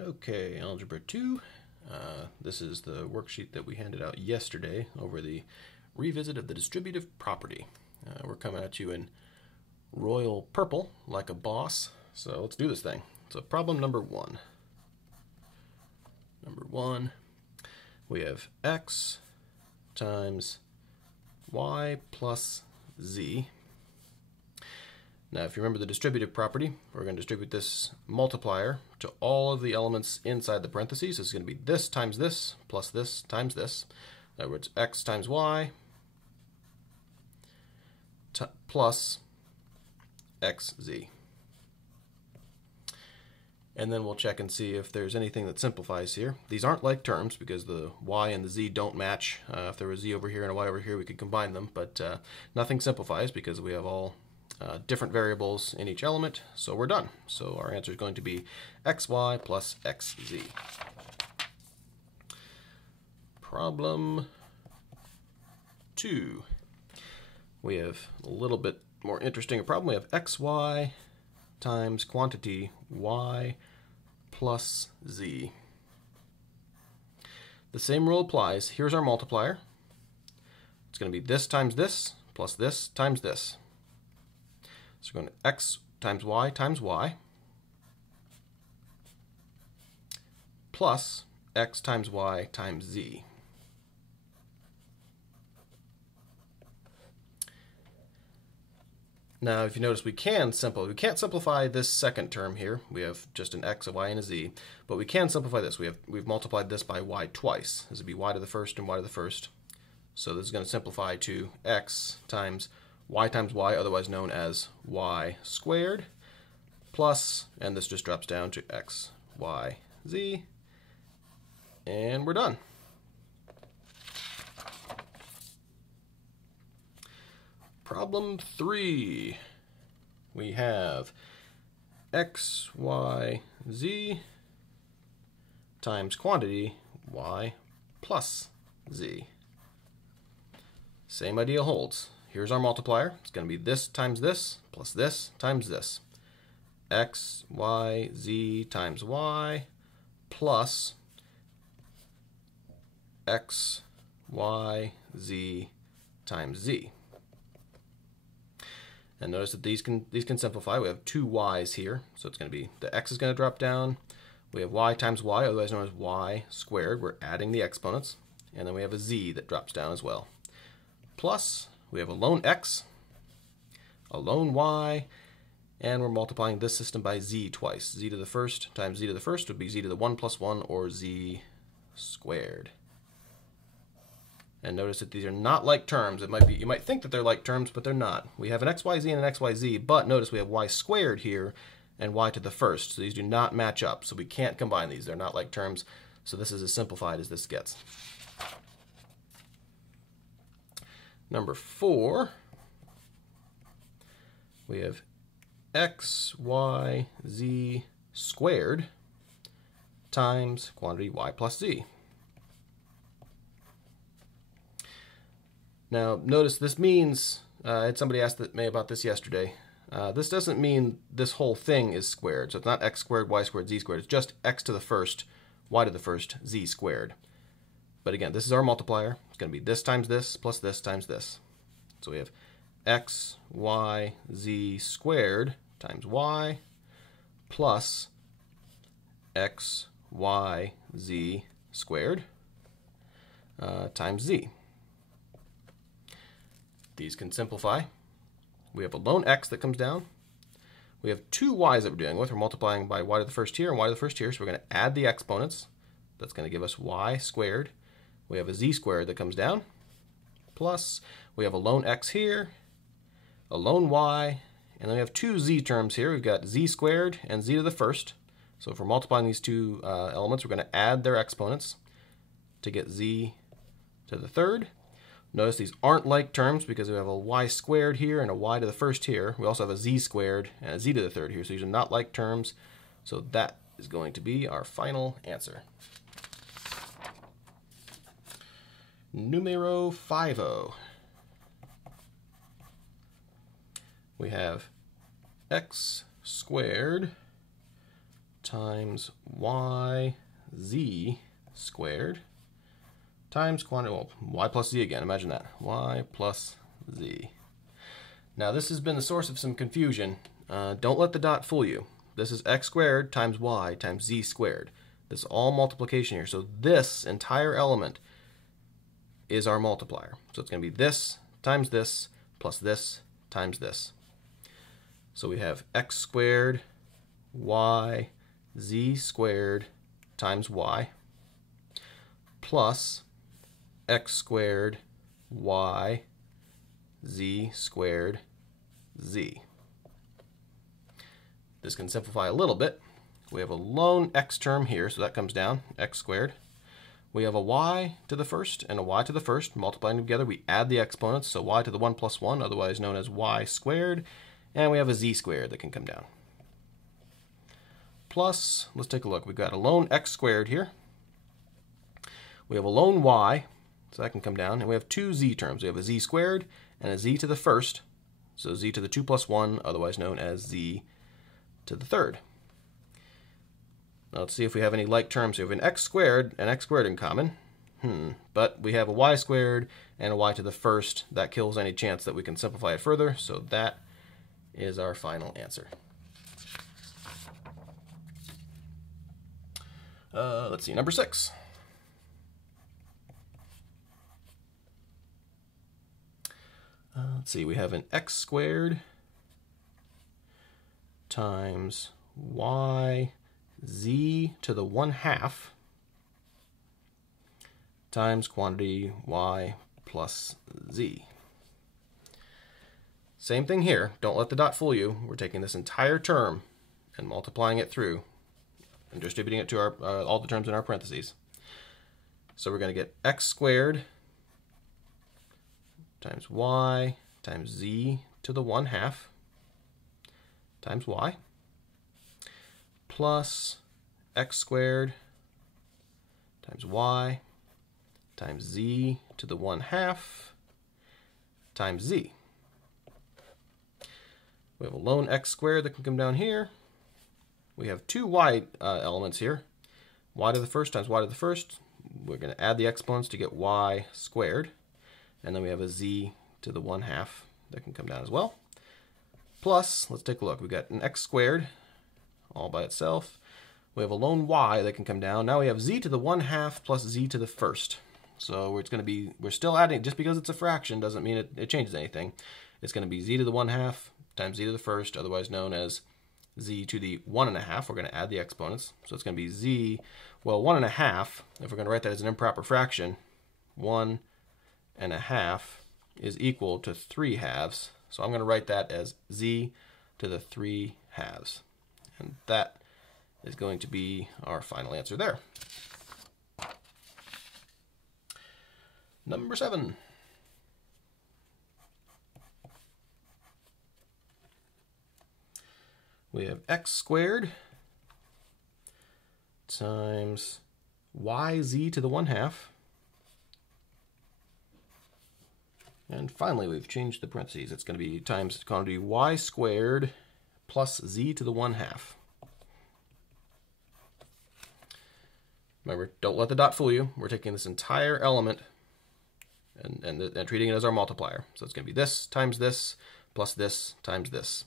Okay, Algebra 2. This is the worksheet that we handed out yesterday over the revisit of the distributive property. We're coming at you in royal purple, like a boss. So let's do this thing. So problem number 1. Number 1, we have x times y plus z. Now, if you remember the distributive property, we're going to distribute this multiplier to all of the elements inside the parentheses. It's going to be this times this plus this times this. In other words, x times y plus xz. And then we'll check and see if there's anything that simplifies here. These aren't like terms because the y and the z don't match. If there was z over here and a y over here, we could combine them, but nothing simplifies because we have all different variables in each element, so we're done. So our answer is going to be xy plus xz. Problem 2. We have a little bit more interesting problem. We have xy times quantity y plus z. The same rule applies. Here's our multiplier. It's going to be this times this plus this times this. So we're going to x times y plus x times y times z. Now, if you notice, we can't simplify this second term here. We have just an x, a y, and a z, but we can simplify this. We've multiplied this by y twice. This would be y to the first and y to the first. So this is going to simplify to x times y, otherwise known as y squared, plus, and this just drops down to x, y, z, and we're done. Problem 3. We have x, y, z times quantity y plus z. Same idea holds. Here's our multiplier. It's going to be this times this plus this times this. X, y, z times y plus x, y, z times z. And notice that these can simplify. We have two y's here, so it's going to be the x is going to drop down. We have y times y, otherwise known as y squared. We're adding the exponents. And then we have a z that drops down as well. Plus, we have a lone x, a lone y, and we're multiplying this system by z twice. Z to the first times z to the first would be z to the 1 plus 1, or z squared. And notice that these are not like terms. You might think that they're like terms, but they're not. We have an xyz and an xyz, but notice we have y squared here and y to the first. So these do not match up, so we can't combine these. They're not like terms, so this is as simplified as this gets. Number 4, we have x, y, z squared times quantity y plus z. Now, notice this means, somebody asked me about this yesterday, this doesn't mean this whole thing is squared. So it's not x squared, y squared, z squared. It's just x to the first, y to the first, z squared. But again, this is our multiplier. It's going to be this times this plus this times this. So we have x, y, z squared times y plus x, y, z squared times z. These can simplify. We have a lone x that comes down. We have two y's that we're dealing with. We're multiplying by y to the first here and y to the first here, so we're going to add the exponents. That's going to give us y squared. We have a z squared that comes down, plus we have a lone x here, a lone y, and then we have two z terms here. We've got z squared and z to the first. So if we're multiplying these two elements, we're going to add their exponents to get z to the third. Notice these aren't like terms because we have a y squared here and a y to the first here. We also have a z squared and a z to the third here, so these are not like terms. So that is going to be our final answer. Numero 5. We have x squared times y z squared times quantity, well, y plus z again, imagine that, y plus z. Now this has been the source of some confusion. Don't let the dot fool you. This is x squared times y times z squared. This is all multiplication here. So this entire element is our multiplier. So it's going to be this times this plus this times this. So we have x squared y z squared times y plus x squared y z squared z. This can simplify a little bit. We have a lone x term here, so that comes down, x squared. We have a y to the first and a y to the first. Multiplying together, we add the exponents, so y to the 1 plus 1, otherwise known as y squared. And we have a z squared that can come down. Plus, let's take a look. We've got a lone x squared here. We have a lone y, so that can come down. And we have two z terms. We have a z squared and a z to the first. So z to the 2 plus 1, otherwise known as z to the third. Now let's see if we have any like terms. We have an x squared and x squared in common. But we have a y squared and a y to the first. That kills any chance that we can simplify it further. So that is our final answer. Let's see, number 6. Let's see, we have an x squared times y z to the 1/2 times quantity y plus z. Same thing here. Don't let the dot fool you. We're taking this entire term and multiplying it through and distributing it to our all the terms in our parentheses. So we're going to get x squared times y times z to the 1/2 times y plus x squared times y times z to the 1/2 times z. We have a lone x squared that can come down here. We have two y elements here. Y to the first times y to the first. We're going to add the exponents to get y squared. And then we have a z to the 1/2 that can come down as well. Plus, let's take a look. We've got an x squared all by itself. We have a lone y that can come down. Now we have z to the 1/2 plus z to the first. So it's going to be, we're still adding, just because it's a fraction doesn't mean it changes anything. It's going to be z to the 1/2 times z to the first, otherwise known as z to the 1/2. We're going to add the exponents. So it's going to be z, well, 1/2, if we're going to write that as an improper fraction, 1/2 is equal to 3/2. So I'm going to write that as z to the 3/2. And that is going to be our final answer there. Number 7. We have x squared times yz to the 1/2. And finally, we've changed the parentheses. It's going to be times quantity y squared plus z to the 1/2. Remember, don't let the dot fool you. We're taking this entire element and treating it as our multiplier. So it's going to be this times this plus this times this.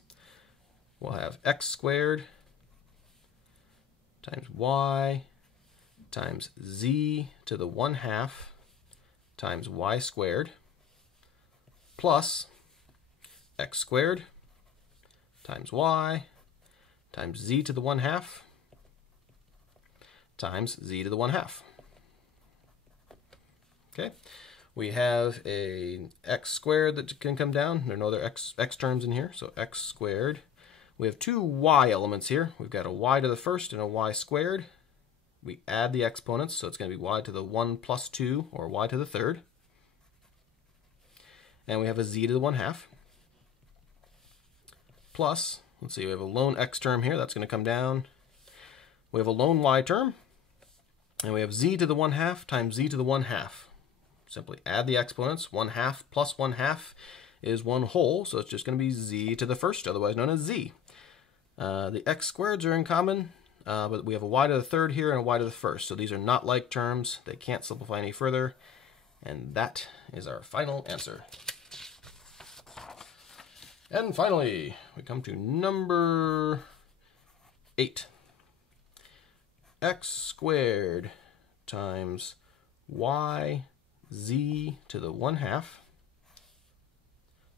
We'll have x squared times y times z to the 1/2 times y squared plus x squared times y times z to the 1/2 times z to the 1/2. Okay, we have a x squared that can come down. There are no other x terms in here, so x squared. We have two y elements here. We've got a y to the first and a y squared. We add the exponents, so it's going to be y to the 1 plus 2, or y to the third. And we have a z to the 1/2. Plus, let's see, we have a lone x term here. That's going to come down. We have a lone y term. And we have z to the 1/2 times z to the 1/2. Simply add the exponents. 1/2 plus 1/2 is 1 whole, so it's just going to be z to the first, otherwise known as z. The x squareds are in common. but we have a y to the third here and a y to the first. So these are not like terms. They can't simplify any further. And that is our final answer. And finally, we come to number 8. X squared times y z to the 1/2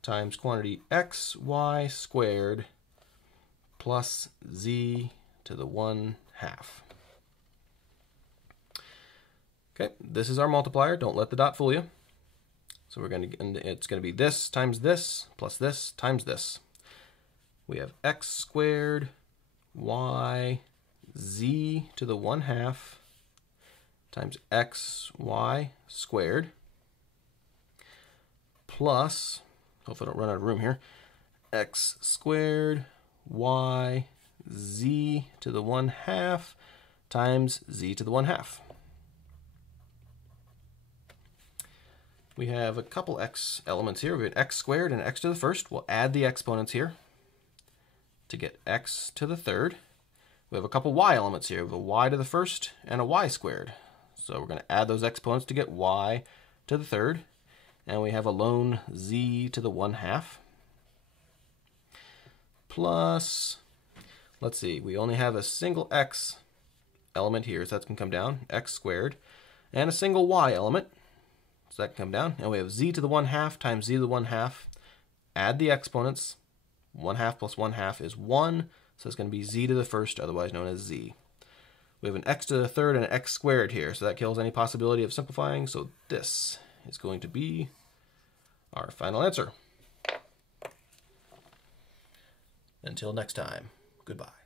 times quantity x y squared plus z to the 1/2. Okay, this is our multiplier. Don't let the dot fool you. So it's going to be this times this plus this times this. We have x squared y z to the 1/2 times x y squared plus, hopefully I don't run out of room here, x squared y z to the 1/2 times z to the 1/2. We have a couple x elements here. We have x squared and x to the first. We'll add the exponents here to get x to the third. We have a couple y elements here. We have a y to the first and a y squared. So we're going to add those exponents to get y to the third. And we have a lone z to the 1/2. Plus, let's see, we only have a single x element here, so that's going to come down, x squared, and a single y element. So that can come down, and we have z to the 1/2 times z to the 1/2. Add the exponents. 1/2 plus 1/2 is 1, so it's going to be z to the first, otherwise known as z. We have an x to the third and an x squared here, so that kills any possibility of simplifying, so this is going to be our final answer. Until next time, goodbye.